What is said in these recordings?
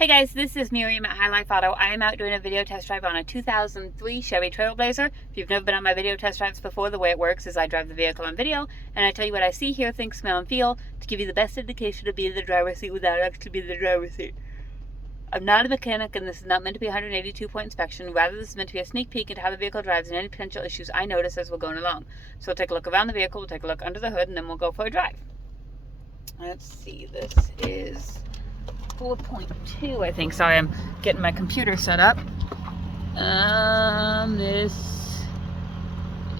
Hey guys, this is Miriam at High Life Auto. I am out doing a video test drive on a 2003 Chevy Trailblazer. If you've never been on my video test drives before, the way it works is I drive the vehicle on video and I tell you what I see, hear, think, smell, and feel to give you the best indication to be in the driver's seat without actually being in the driver's seat. I'm not a mechanic and this is not meant to be a 182-point inspection. Rather, this is meant to be a sneak peek into how the vehicle drives and any potential issues I notice as we're going along. So we'll take a look around the vehicle, we'll take a look under the hood, and then we'll go for a drive. Let's see, this is 4.2, I think. Sorry, I'm getting my computer set up. This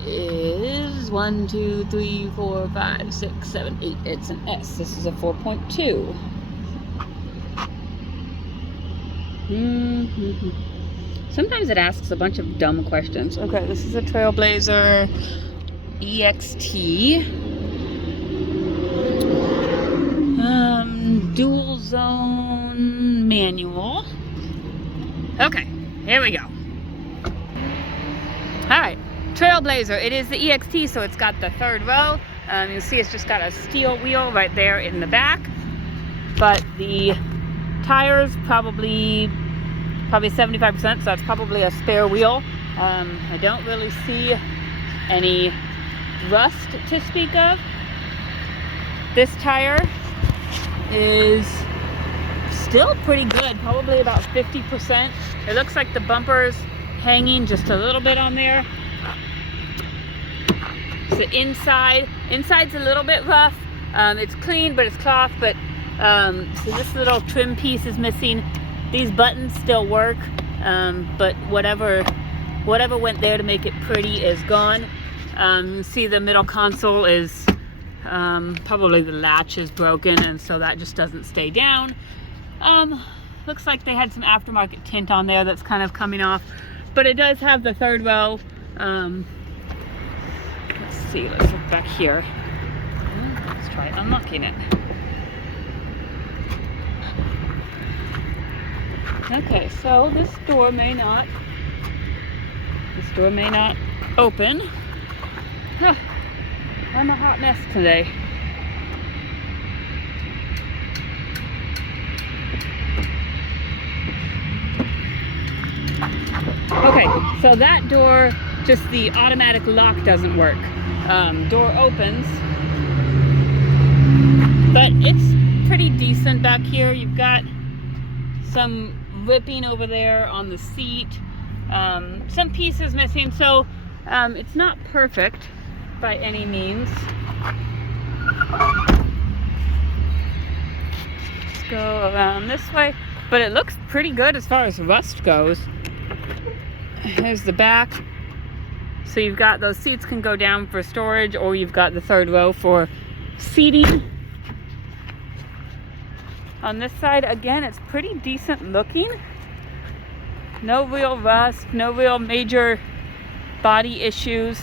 is 1, 2, 3, 4, 5, 6, 7, 8. It's an S. This is a 4.2. Sometimes it asks a bunch of dumb questions. Okay, this is a Trailblazer EXT. Dual zone manual. Okay, here we go. Alright, Trailblazer. It is the EXT, so it's got the third row. You'll see it's just got a steel wheel right there in the back. But the tires probably 75%, so that's probably a spare wheel. I don't really see any rust to speak of. This tire is still pretty good, probably about 50%. It looks like the bumper's hanging just a little bit on there. The inside's a little bit rough. It's clean, but it's cloth, but so this little trim piece is missing. These buttons still work, but whatever went there to make it pretty is gone. You see the middle console is probably the latch is broken, and so that just doesn't stay down. Looks like they had some aftermarket tint on there that's kind of coming off, but it does have the third row. Let's see, let's look back here. Let's try unlocking it. Okay, so this door may not open. Huh, I'm a hot mess today. Okay, so that door, just the automatic lock doesn't work. Door opens, but it's pretty decent back here. You've got some ripping over there on the seat, some pieces missing, so it's not perfect by any means. Let's go around this way, but it looks pretty good as far as rust goes. Here's the back. So you've got those seats can go down for storage, or you've got the third row for seating. On this side, again, it's pretty decent looking. No real rust, no real major body issues.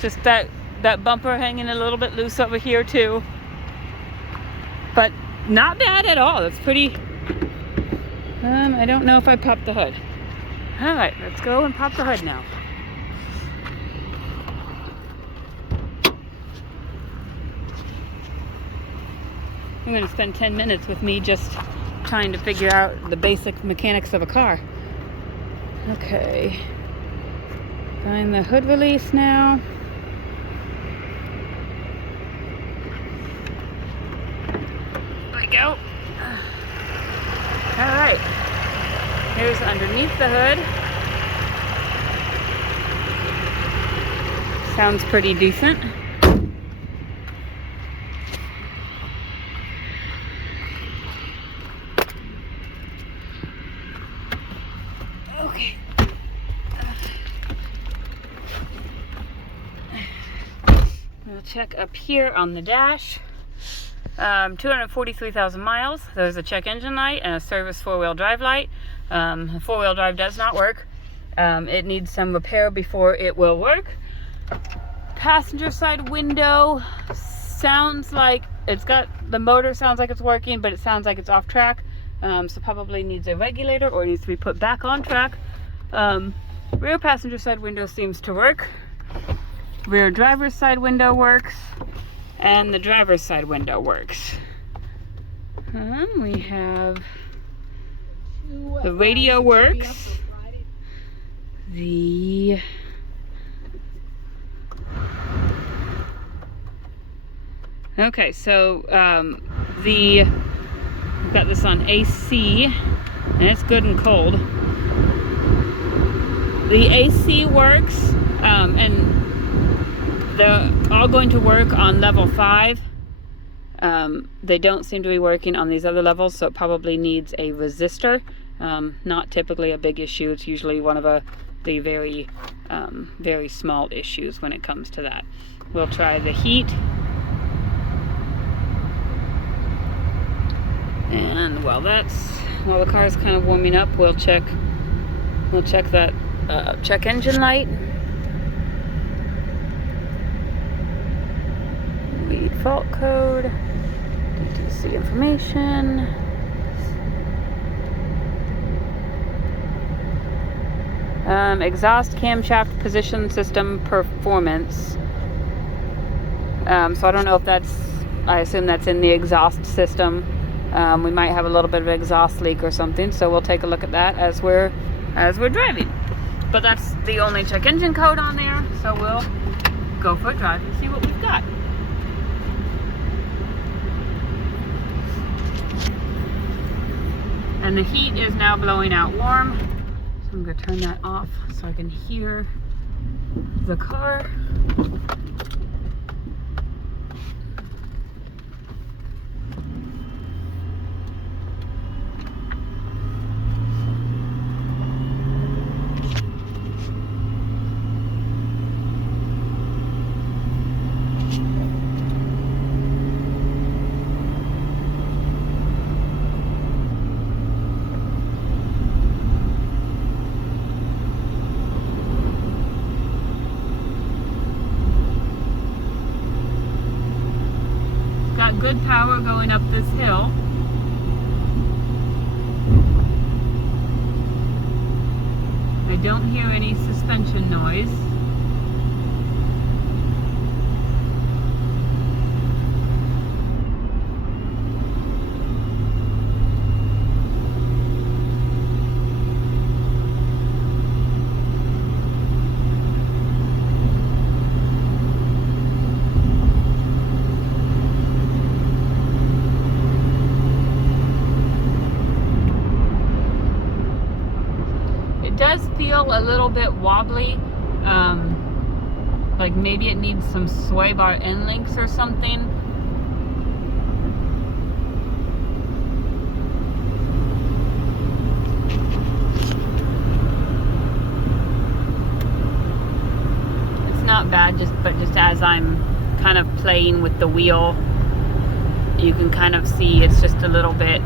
Just that bumper hanging a little bit loose over here too. But not bad at all. It's pretty, I don't know if I popped the hood. All right, let's go and pop the hood now. I'm going to spend 10 minutes with me just trying to figure out the basic mechanics of a car. Okay. Find the hood release now. There we go. Alright. Here's underneath the hood. Sounds pretty decent. Okay. We'll check up here on the dash. 243,000 miles. There's a check engine light and a service four-wheel drive light. The four-wheel drive does not work. It needs some repair before it will work. Passenger side window sounds like it's got, the motor sounds like it's working, but it sounds like it's off track. So probably needs a regulator or needs to be put back on track. Rear passenger side window seems to work. Rear driver's side window works. And the driver's side window works. We have the radio works. Okay, so we've got this on AC, and it's good and cold. The AC works, and they're all going to work on level 5. They don't seem to be working on these other levels, so it probably needs a resistor. Not typically a big issue. It's usually one of the very, very small issues when it comes to that. We'll try the heat. And while the car's kind of warming up, we'll check that check engine light. Read fault code. DTC information. Exhaust camshaft position system performance. So I don't know if I assume that's in the exhaust system. We might have a little bit of an exhaust leak or something, so we'll take a look at that as we're driving. But that's the only check engine code on there, so we'll go for a drive and see what we've got. And the heat is now blowing out warm, so I'm going to turn that off so I can hear the car. Got good power going up this hill. I don't hear any suspension noise. Does feel a little bit wobbly, like maybe it needs some sway bar end links or something. It's not bad, but just as I'm kind of playing with the wheel, you can kind of see it's just a little bit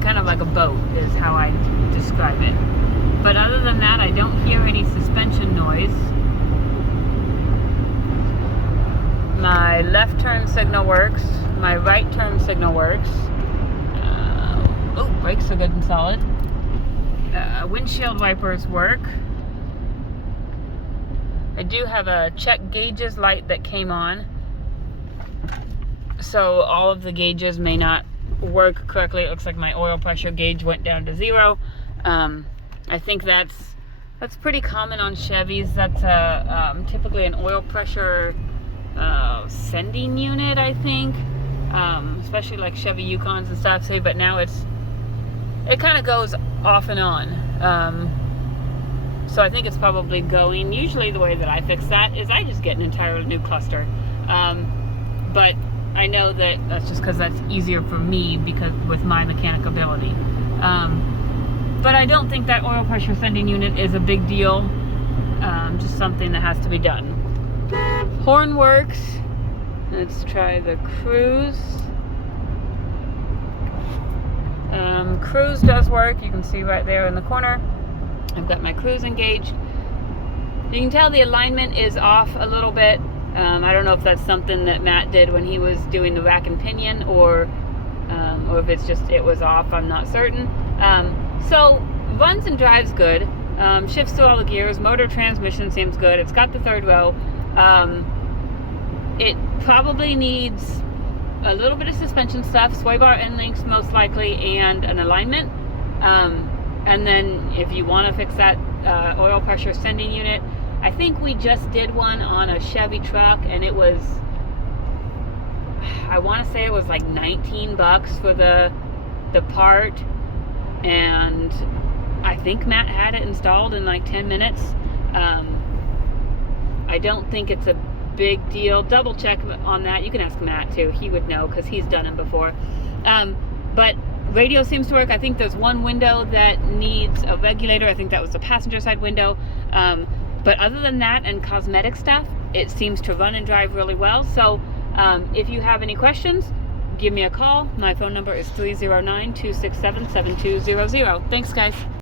kind of like a boat is how I describe it. But other than that, I don't hear any suspension noise. My left turn signal works. My right turn signal works. Brakes are good and solid. Windshield wipers work. I do have a check gauges light that came on, so all of the gauges may not work correctly. It looks like my oil pressure gauge went down to 0. I think that's pretty common on Chevys. That's typically an oil pressure sending unit, I think, especially like Chevy Yukons and stuff. But now it kind of goes off and on. So I think it's probably going. Usually the way that I fix that is I just get an entirely new cluster. But I know that that's just because that's easier for me because with my mechanic ability. But I don't think that oil pressure sending unit is a big deal. Just something that has to be done. Horn works. Let's try the cruise. Cruise does work. You can see right there in the corner. I've got my cruise engaged. You can tell the alignment is off a little bit. I don't know if that's something that Matt did when he was doing the rack and pinion, or if it's just it was off. I'm not certain. So runs and drives good. Shifts through all the gears. Motor transmission seems good. It's got the third row. It probably needs a little bit of suspension stuff, sway bar end links most likely, and an alignment. And then if you want to fix that oil pressure sending unit, I think we just did one on a Chevy truck, and it was, I want to say it was like 19 bucks for the part, and I think Matt had it installed in like 10 minutes. I don't think it's a big deal. Double check on that. You can ask Matt too. He would know because he's done them before. But radio seems to work. I think there's one window that needs a regulator. I think that was the passenger side window. But other than that and cosmetic stuff, it seems to run and drive really well. So if you have any questions, give me a call. My phone number is 309-267-7200. Thanks, guys.